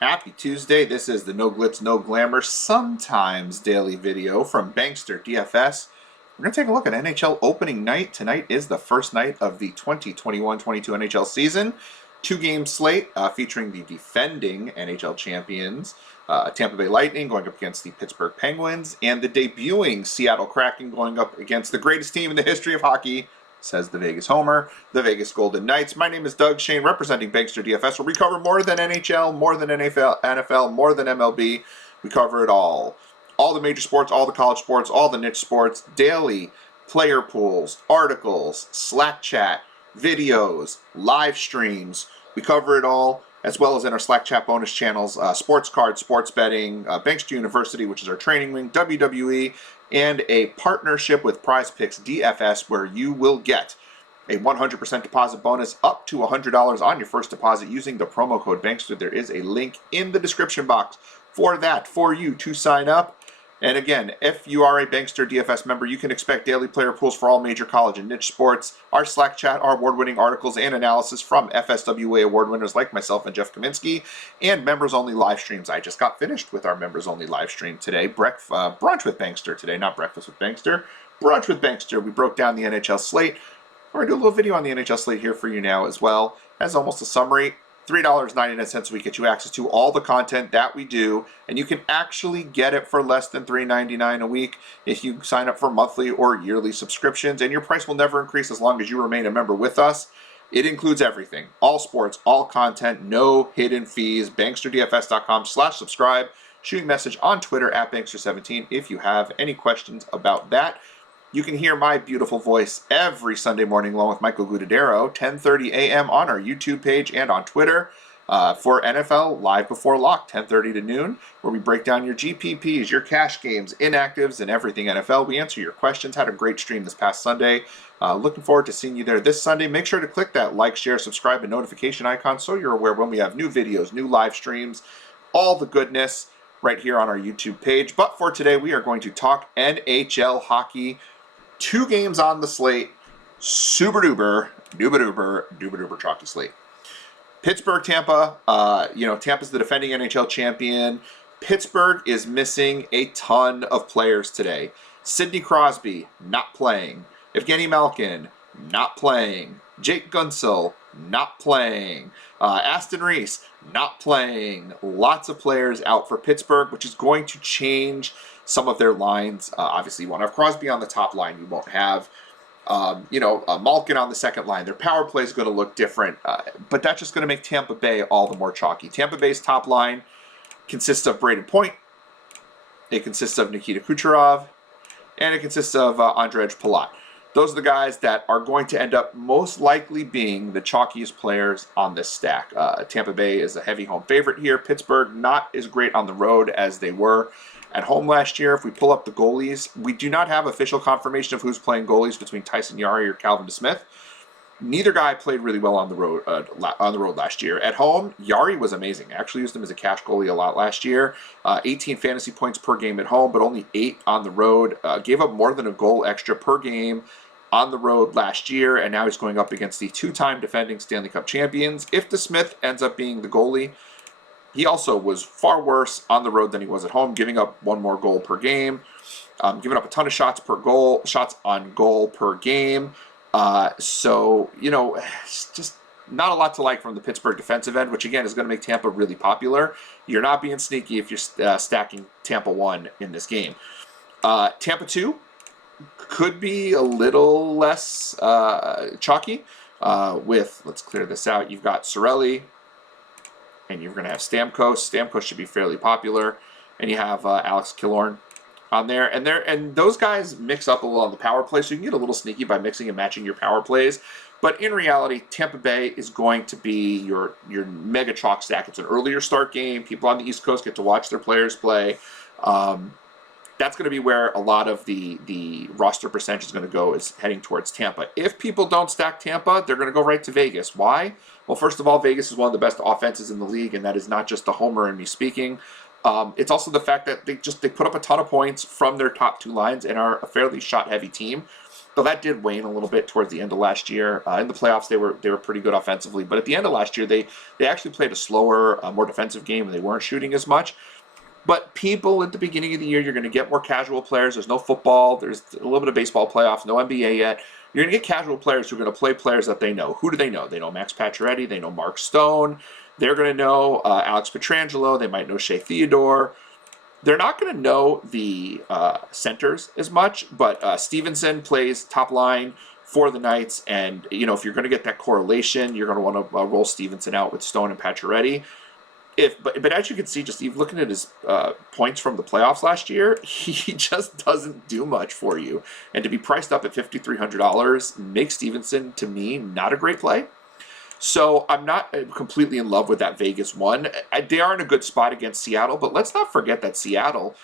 Happy Tuesday. This is the No Glitz, No Glamour, sometimes daily video from Bankster DFS. We're going to take a look at NHL Opening Night. Tonight is the first night of the 2021-22 NHL season. Two-game slate featuring the defending NHL champions, Tampa Bay Lightning going up against the Pittsburgh Penguins, and the debuting Seattle Kraken going up against the greatest team in the history of hockey, says the Vegas Homer, the Vegas Golden Knights. My name is Doug Shane, representing Bankster DFS, where we cover more than NHL, more than NFL, more than MLB. We cover it all. All the major sports, all the college sports, all the niche sports, daily player pools, articles, Slack chat, videos, live streams. We cover it all, as well as in our Slack chat bonus channels, sports cards, sports betting, Bankster University, which is our training wing, WWE, and a partnership with Prize Picks DFS, where you will get a 100% deposit bonus up to $100 on your first deposit using the promo code Bankster. There is a link in the description box for that, for you to sign up. And again, if you are a Bankster DFS member, you can expect daily player pools for all major college and niche sports, our Slack chat, our award-winning articles and analysis from FSWA award winners like myself and Jeff Kaminsky, and members-only live streams. I just got finished with our members-only live stream today. Brunch with Bankster today, not breakfast with Bankster. Brunch with Bankster. We broke down the NHL slate. We're going to do a little video on the NHL slate here for you now as well, as almost a summary. $3.99 a week gets you access to all the content that we do, and you can actually get it for less than $3.99 a week if you sign up for monthly or yearly subscriptions, and your price will never increase as long as you remain a member with us. It includes everything, all sports, all content, no hidden fees. BanksterDFS.com/subscribe. Shoot a message on Twitter at Bankster17 if you have any questions about that. You can hear my beautiful voice every Sunday morning along with Michael Gudadero, 10:30 a.m. on our YouTube page and on Twitter for NFL Live Before Lock, 10:30 to noon, where we break down your GPPs, your cash games, inactives, and everything NFL. We answer your questions. Had a great stream this past Sunday. Looking forward to seeing you there this Sunday. Make sure to click that like, share, subscribe, and notification icon so you're aware when we have new videos, new live streams, all the goodness right here on our YouTube page. But for today, we are going to talk NHL hockey. Two games on the slate, super duper chalky slate. Pittsburgh, Tampa. Tampa's the defending NHL champion. Pittsburgh is missing a ton of players today. Sidney Crosby, not playing. Evgeny Malkin, not playing. Jake Gunsel, not playing. Aston Reese, not playing. Lots of players out for Pittsburgh, which is going to change some of their lines. Obviously, you won't have Crosby on the top line. You won't have, Malkin on the second line. Their power play is going to look different, but that's just going to make Tampa Bay all the more chalky. Tampa Bay's top line consists of Braden Point. It consists of Nikita Kucherov, and it consists of Andrej Palat. Those are the guys that are going to end up most likely being the chalkiest players on this stack. Tampa Bay is a heavy home favorite here. Pittsburgh not as great on the road as they were at home last year. If we pull up the goalies, we do not have official confirmation of who's playing goalies between Tyson Yari or Calvin DeSmith. Neither guy played really well on the road last year. At home, Yari was amazing. I actually used him as a cash goalie a lot last year. 18 fantasy points per game at home, but only 8 on the road. Gave up more than a goal extra per game on the road last year, and now he's going up against the two-time defending Stanley Cup champions. If DeSmith ends up being the goalie, he also was far worse on the road than he was at home, giving up one more goal per game, giving up a ton of shots on goal per game. It's just not a lot to like from the Pittsburgh defensive end, which again is going to make Tampa really popular. You're not being sneaky if you're stacking Tampa 1 in this game. Tampa 2 could be a little less chalky let's clear this out. You've got Cirelli, and you're going to have Stamkos. Stamkos should be fairly popular. And you have Alex Killorn on there. And those guys mix up a little on the power play, so you can get a little sneaky by mixing and matching your power plays. But in reality, Tampa Bay is going to be your mega chalk stack. It's an earlier start game. People on the East Coast get to watch their players play. That's going to be where a lot of the roster percentage is going to go, is heading towards Tampa. If people don't stack Tampa, they're going to go right to Vegas. Why? Well, first of all, Vegas is one of the best offenses in the league, and that is not just the homer in me speaking. It's also the fact that they put up a ton of points from their top two lines and are a fairly shot-heavy team. Well, that did wane a little bit towards the end of last year. In the playoffs, they were pretty good offensively, but at the end of last year, they actually played a slower, more defensive game, and they weren't shooting as much. But people at the beginning of the year, you're going to get more casual players. There's no football. There's a little bit of baseball playoffs, no NBA yet. You're going to get casual players who are going to play players that they know. Who do they know? They know Max Pacioretty. They know Mark Stone. They're going to know Alex Pietrangelo. They might know Shea Theodore. They're not going to know the centers as much, but Stevenson plays top line for the Knights, and if you're going to get that correlation, you're going to want to roll Stevenson out with Stone and Pacioretty. But as you can see, just even looking at his points from the playoffs last year, he just doesn't do much for you. And to be priced up at $5,300 makes Stevenson, to me, not a great play. So I'm not completely in love with that Vegas one. They are in a good spot against Seattle, but let's not forget that Seattle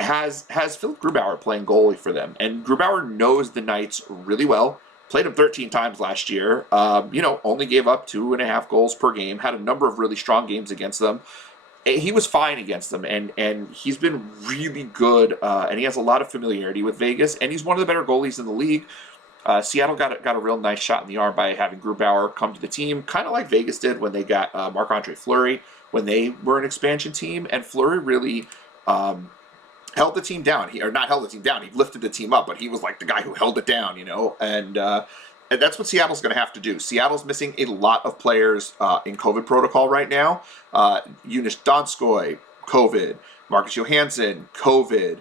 has Philip Grubauer playing goalie for them. And Grubauer knows the Knights really well. Played him 13 times last year. Only gave up 2.5 goals per game. Had a number of really strong games against them. He was fine against them, and he's been really good. And he has a lot of familiarity with Vegas, and he's one of the better goalies in the league. Seattle got a real nice shot in the arm by having Grubauer come to the team, kind of like Vegas did when they got Marc-Andre Fleury when they were an expansion team, and Fleury really held the team down. He lifted the team up, but he was like the guy who held it down, and that's what Seattle's going to have to do. Seattle's missing a lot of players in COVID protocol right now. Eunice Donskoy, COVID. Marcus Johansson, COVID.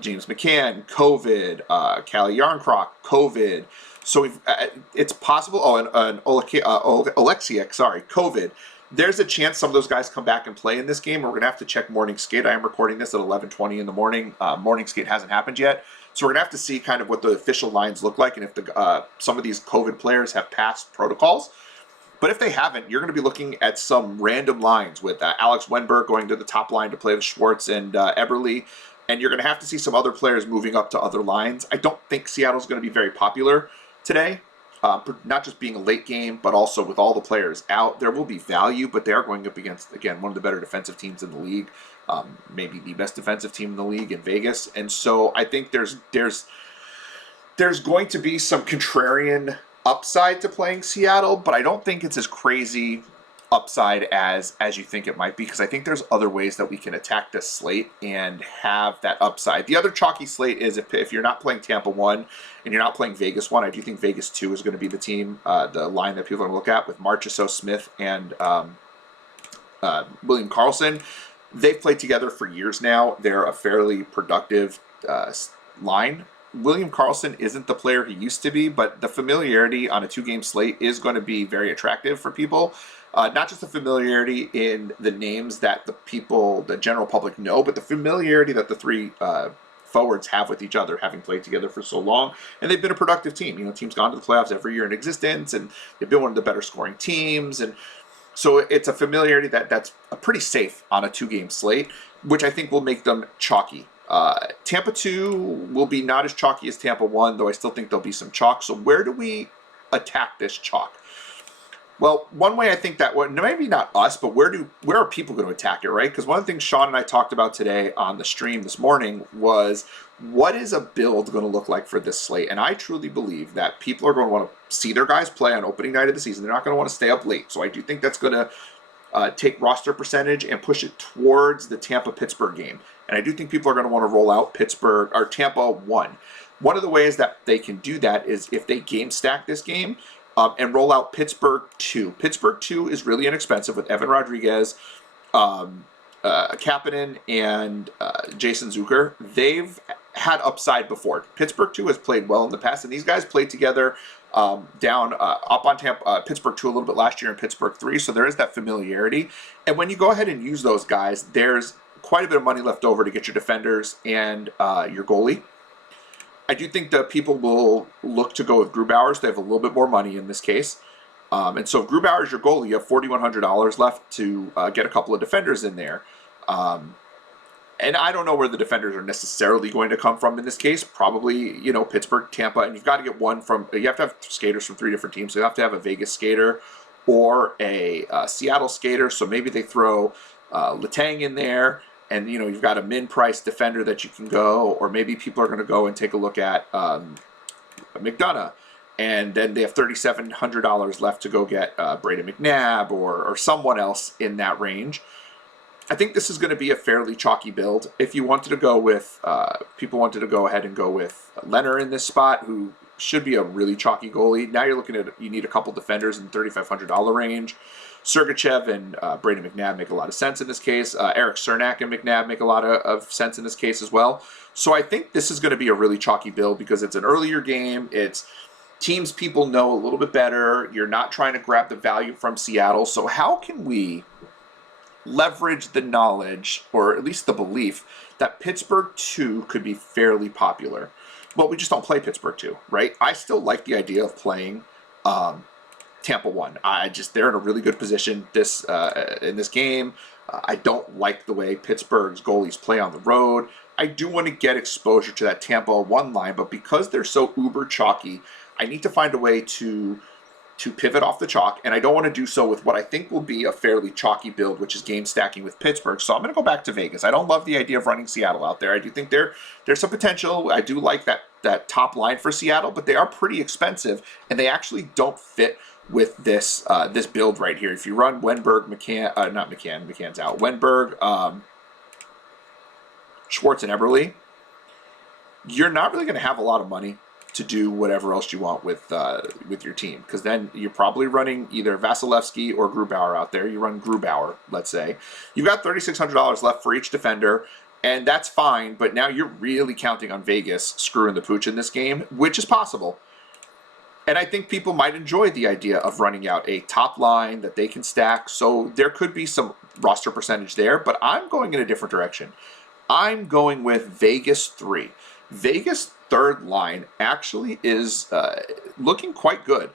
James McCann, COVID. Callie Yarncroc, COVID. So it's possible. Oh, and Oleksiak, COVID. There's a chance some of those guys come back and play in this game. We're going to have to check morning skate. I am recording this at 11:20 in the morning. Morning skate hasn't happened yet. So we're going to have to see kind of what the official lines look like and if some of these COVID players have passed protocols. But if they haven't, you're going to be looking at some random lines with Alex Wenberg going to the top line to play with Schwartz and Eberle. And you're going to have to see some other players moving up to other lines. I don't think Seattle's going to be very popular today. Not just being a late game, but also with all the players out. There will be value, but they are going up against, again, one of the better defensive teams in the league. Maybe the best defensive team in the league in Vegas. And so I think there's going to be some contrarian upside to playing Seattle, but I don't think it's as crazy upside as you think it might be, because I think there's other ways that we can attack this slate and have that upside. The other chalky slate is if you're not playing Tampa 1 and you're not playing Vegas 1, I do think Vegas 2 is going to be the team, the line that people are going to look at with Marchessault, Smith, and William Karlsson. They've played together for years now. They're a fairly productive line. William Karlsson isn't the player he used to be, but the familiarity on a 2-game slate is going to be very attractive for people. Not just the familiarity in the names that the general public know, but the familiarity that the three forwards have with each other, having played together for so long. And they've been a productive team. Team's gone to the playoffs every year in existence, and they've been one of the better scoring teams. And so it's a familiarity that's pretty safe on a 2-game slate, which I think will make them chalky. Tampa 2 will be not as chalky as Tampa 1, though I still think there'll be some chalk. So where do we attack this chalk? Well, one way I think that, maybe not us, but where are people going to attack it, right? Because one of the things Sean and I talked about today on the stream this morning was, what is a build going to look like for this slate? And I truly believe that people are going to want to see their guys play on opening night of the season. They're not going to want to stay up late. So I do think that's going to take roster percentage and push it towards the Tampa-Pittsburgh game. And I do think people are going to want to roll out Tampa 1. One of the ways that they can do that is if they game stack this game, and roll out Pittsburgh 2. Pittsburgh 2 is really inexpensive with Evan Rodriguez, Kapanen, and Jason Zucker. They've had upside before. Pittsburgh 2 has played well in the past, and these guys played together up on Pittsburgh 2 a little bit last year and Pittsburgh 3, so there is that familiarity. And when you go ahead and use those guys, there's quite a bit of money left over to get your defenders and your goalie. I do think that people will look to go with Grubauer, so they have a little bit more money in this case. And so if Grubauer is your goalie, you have $4,100 left to get a couple of defenders in there. And I don't know where the defenders are necessarily going to come from in this case. Probably, Pittsburgh, Tampa, and you've got to get you have to have skaters from 3 different teams. So you have to have a Vegas skater or a Seattle skater. So maybe they throw Letang in there. And, you've got a min-price defender that you can go, or maybe people are going to go and take a look at McDonough. And then they have $3,700 left to go get Braden McNabb or someone else in that range. I think this is going to be a fairly chalky build. If you wanted to go with, people wanted to go ahead and go with Leonard in this spot, who should be a really chalky goalie. Now you're looking at, you need a couple defenders in the $3,500 range. Sergachev and Braden McNabb make a lot of sense in this case. Eric Cernak and McNabb make a lot of sense in this case as well. So I think this is going to be a really chalky build because it's an earlier game. It's teams people know a little bit better. You're not trying to grab the value from Seattle. So how can we leverage the knowledge, or at least the belief, that Pittsburgh 2 could be fairly popular? Well, we just don't play Pittsburgh 2, right? I still like the idea of playing Tampa 1. They're in a really good position in this game. I don't like the way Pittsburgh's goalies play on the road. I do want to get exposure to that Tampa 1 line, but because they're so uber chalky, I need to find a way to pivot off the chalk, and I don't want to do so with what I think will be a fairly chalky build, which is game stacking with Pittsburgh. So I'm going to go back to Vegas. I don't love the idea of running Seattle out there. I do think there's some potential. I do like that top line for Seattle, but they are pretty expensive, and they actually don't fit with this this build right here. If you run Wenberg, McCann's out. Wenberg, Schwartz, and Eberle, you're not really going to have a lot of money to do whatever else you want with your team, because then you're probably running either Vasilevsky or Grubauer out there. You run Grubauer, let's say. You've got $3,600 left for each defender, and that's fine, but now you're really counting on Vegas screwing the pooch in this game, which is possible. And I think people might enjoy the idea of running out a top line that they can stack, so there could be some roster percentage there, but I'm going in a different direction. I'm going with Vegas 3. Vegas third line actually is looking quite good.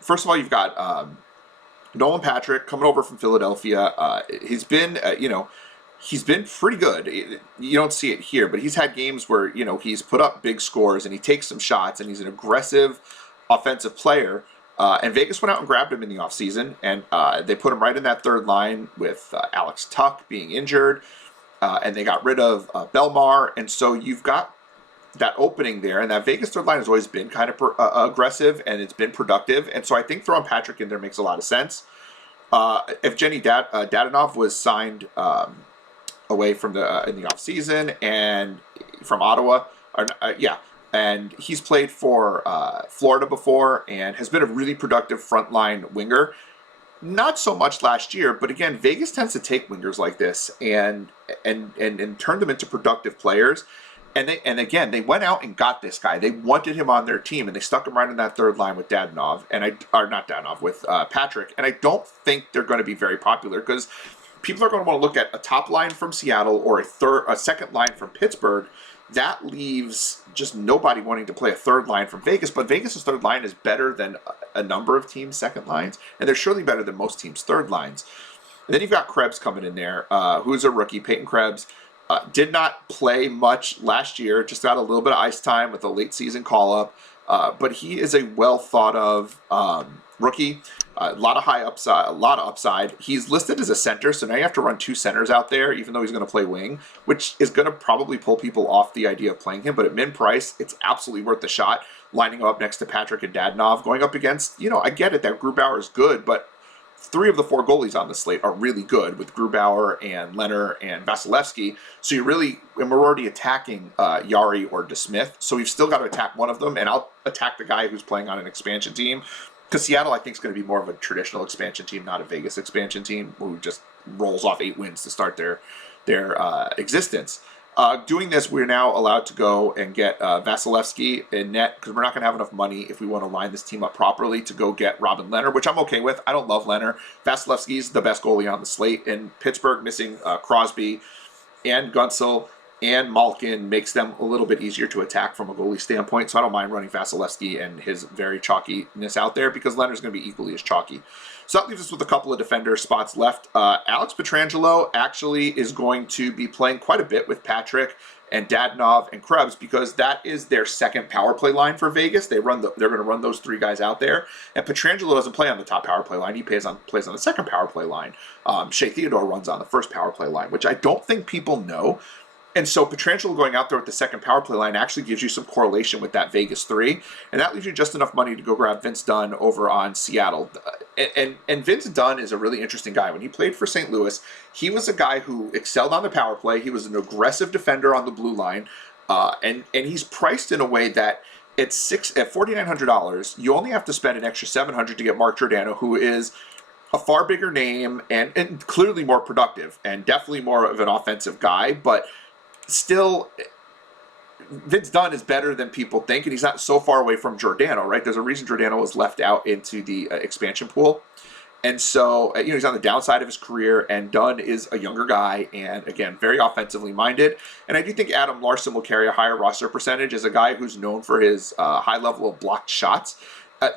First of all, you've got Nolan Patrick coming over from Philadelphia. He's been, he's been pretty good. You don't see it here, but he's had games where, he's put up big scores and he takes some shots and he's an aggressive offensive player. And Vegas went out and grabbed him in the offseason, and they put him right in that third line with Alex Tuch being injured, and they got rid of Belmar, and so you've got that opening there, and that Vegas third line has always been kind of aggressive, and it's been productive, and so I think throwing Patrick in there makes a lot of sense. If Jenny Dadonov was signed away from in the offseason and from Ottawa, and he's played for Florida before and has been a really productive frontline winger. Not so much last year, but again, Vegas tends to take wingers like this and turn them into productive players. And again, they went out and got this guy. They wanted him on their team, and they stuck him right in that third line with with Patrick. And I don't think they're going to be very popular because people are going to want to look at a top line from Seattle or a second line from Pittsburgh. That leaves just nobody wanting to play a third line from Vegas. But Vegas' third line is better than a number of teams' second lines, and they're surely better than most teams' third lines. And then you've got Krebs coming in there, who's a rookie, Peyton Krebs. Did not play much last year, just got a little bit of ice time with a late season call-up. But he is a well-thought-of rookie. A lot of upside. He's listed as a center, so now you have to run two centers out there, even though he's going to play wing, which is going to probably pull people off the idea of playing him. But at min price, it's absolutely worth the shot. Lining up next to Patrick and Dadonov, going up against, I get it that Grubauer is good, but 3 of the 4 goalies on the slate are really good with Grubauer and Leonard and Vasilevsky. So we're already attacking Yari or DeSmith. So we've still got to attack one of them, and I'll attack the guy who's playing on an expansion team. Because Seattle, I think, is going to be more of a traditional expansion team, not a Vegas expansion team who just rolls off 8 wins to start their existence. Doing this, we're now allowed to go and get Vasilevsky in net because we're not going to have enough money if we want to line this team up properly to go get Robin Leonard, which I'm okay with. I don't love Leonard. Vasilevsky's the best goalie on the slate, and Pittsburgh missing Crosby and Gunsel and Malkin makes them a little bit easier to attack from a goalie standpoint, so I don't mind running Vasilevsky and his very chalkiness out there because Leonard's going to be equally as chalky. So that leaves us with a couple of defender spots left. Alex Pietrangelo actually is going to be playing quite a bit with Patrick and Dadonov and Krebs because that is their second power play line for Vegas. They're going to run those 3 guys out there, and Pietrangelo doesn't play on the top power play line. He plays on the second power play line. Shea Theodore runs on the first power play line, which I don't think people know. And so Pietrangelo going out there with the second power play line actually gives you some correlation with that Vegas 3, and that leaves you just enough money to go grab Vince Dunn over on Seattle. And Vince Dunn is a really interesting guy. When he played for St. Louis, he was a guy who excelled on the power play. He was an aggressive defender on the blue line, and he's priced in a way that at $4,900, you only have to spend an extra $700 to get Mark Giordano, who is a far bigger name and clearly more productive and definitely more of an offensive guy, but still, Vince Dunn is better than people think, and he's not so far away from Giordano, right? There's a reason Giordano was left out into the expansion pool. And so, he's on the downside of his career, and Dunn is a younger guy, and again, very offensively minded. And I do think Adam Larson will carry a higher roster percentage as a guy who's known for his high level of blocked shots.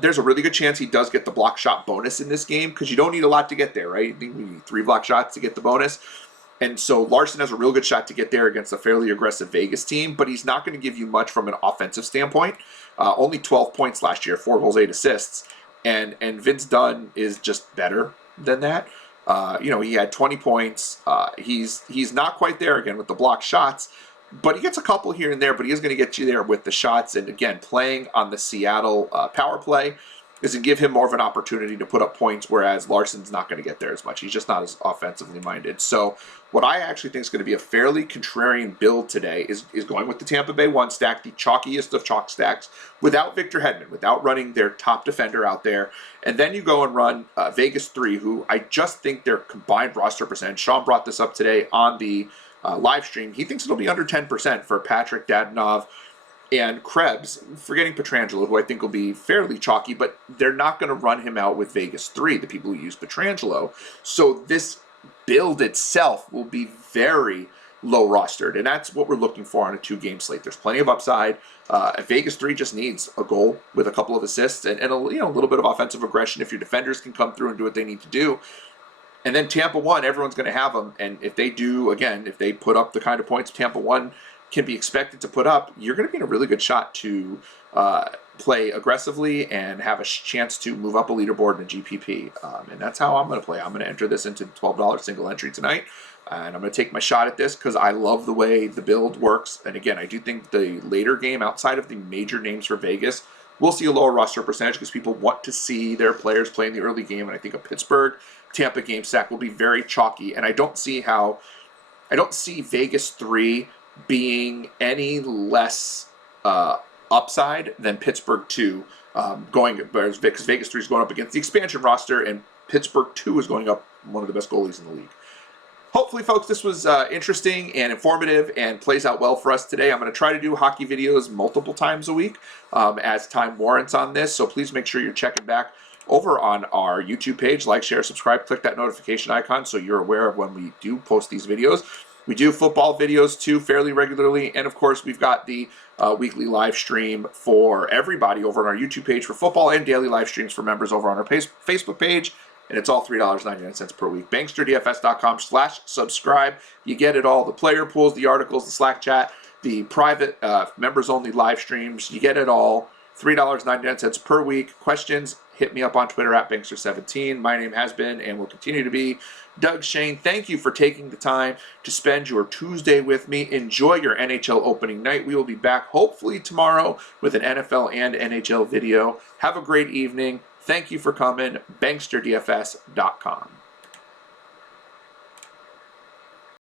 There's a really good chance he does get the block shot bonus in this game, because you don't need a lot to get there, right? You think we need 3 block shots to get the bonus. And so Larson has a real good shot to get there against a fairly aggressive Vegas team, but he's not going to give you much from an offensive standpoint. Only 12 points last year, 4 goals, 8 assists. And Vince Dunn is just better than that. He had 20 points. He's not quite there again with the block shots, but he gets a couple here and there, but he is going to get you there with the shots. And again, playing on the Seattle power play is to give him more of an opportunity to put up points, whereas Larson's not going to get there as much. He's just not as offensively minded. So what I actually think is going to be a fairly contrarian build today is going with the Tampa Bay 1 stack, the chalkiest of chalk stacks, without Victor Hedman, without running their top defender out there. And then you go and run Vegas 3, who I just think their combined roster percentage, Sean brought this up today on the live stream, he thinks it'll be under 10% for Patrick, Dadonov, and Krebs, forgetting Pietrangelo, who I think will be fairly chalky, but they're not going to run him out with Vegas 3, the people who use Pietrangelo. So this build itself will be very low rostered, and that's what we're looking for on a 2-game slate. There's plenty of upside. Vegas 3 just needs a goal with a couple of assists and a little bit of offensive aggression if your defenders can come through and do what they need to do. And then Tampa 1, everyone's going to have them, and if they do, again, if they put up the kind of points Tampa 1 can be expected to put up, you're going to be in a really good shot to play aggressively and have a chance to move up a leaderboard in a GPP. And that's how I'm going to play. I'm going to enter this into $12 single entry tonight, and I'm going to take my shot at this because I love the way the build works. And again, I do think the later game, outside of the major names for Vegas, we'll see a lower roster percentage because people want to see their players play in the early game. And I think a Pittsburgh-Tampa game stack will be very chalky. And I don't see Vegas 3 being any less upside than Pittsburgh 2 because Vegas 3 is going up against the expansion roster, and Pittsburgh 2 is going up one of the best goalies in the league. Hopefully, folks, this was interesting and informative and plays out well for us today. I'm going to try to do hockey videos multiple times a week as time warrants on this, so please make sure you're checking back over on our YouTube page. Like, share, subscribe, click that notification icon so you're aware of when we do post these videos. We do football videos too fairly regularly, and of course we've got the weekly live stream for everybody over on our YouTube page for football, and daily live streams for members over on our Facebook page, and it's all $3.99 per week. BanksterDFS.com/subscribe. You get it all: the player pools, the articles, the Slack chat, the private members-only live streams. You get it all. $3.99 per week. Questions, hit me up on Twitter at Bankster17. My name has been and will continue to be Doug Shane. Thank you for taking the time to spend your Tuesday with me. Enjoy your NHL opening night. We will be back hopefully tomorrow with an NFL and NHL video. Have a great evening. Thank you for coming. BanksterDFS.com.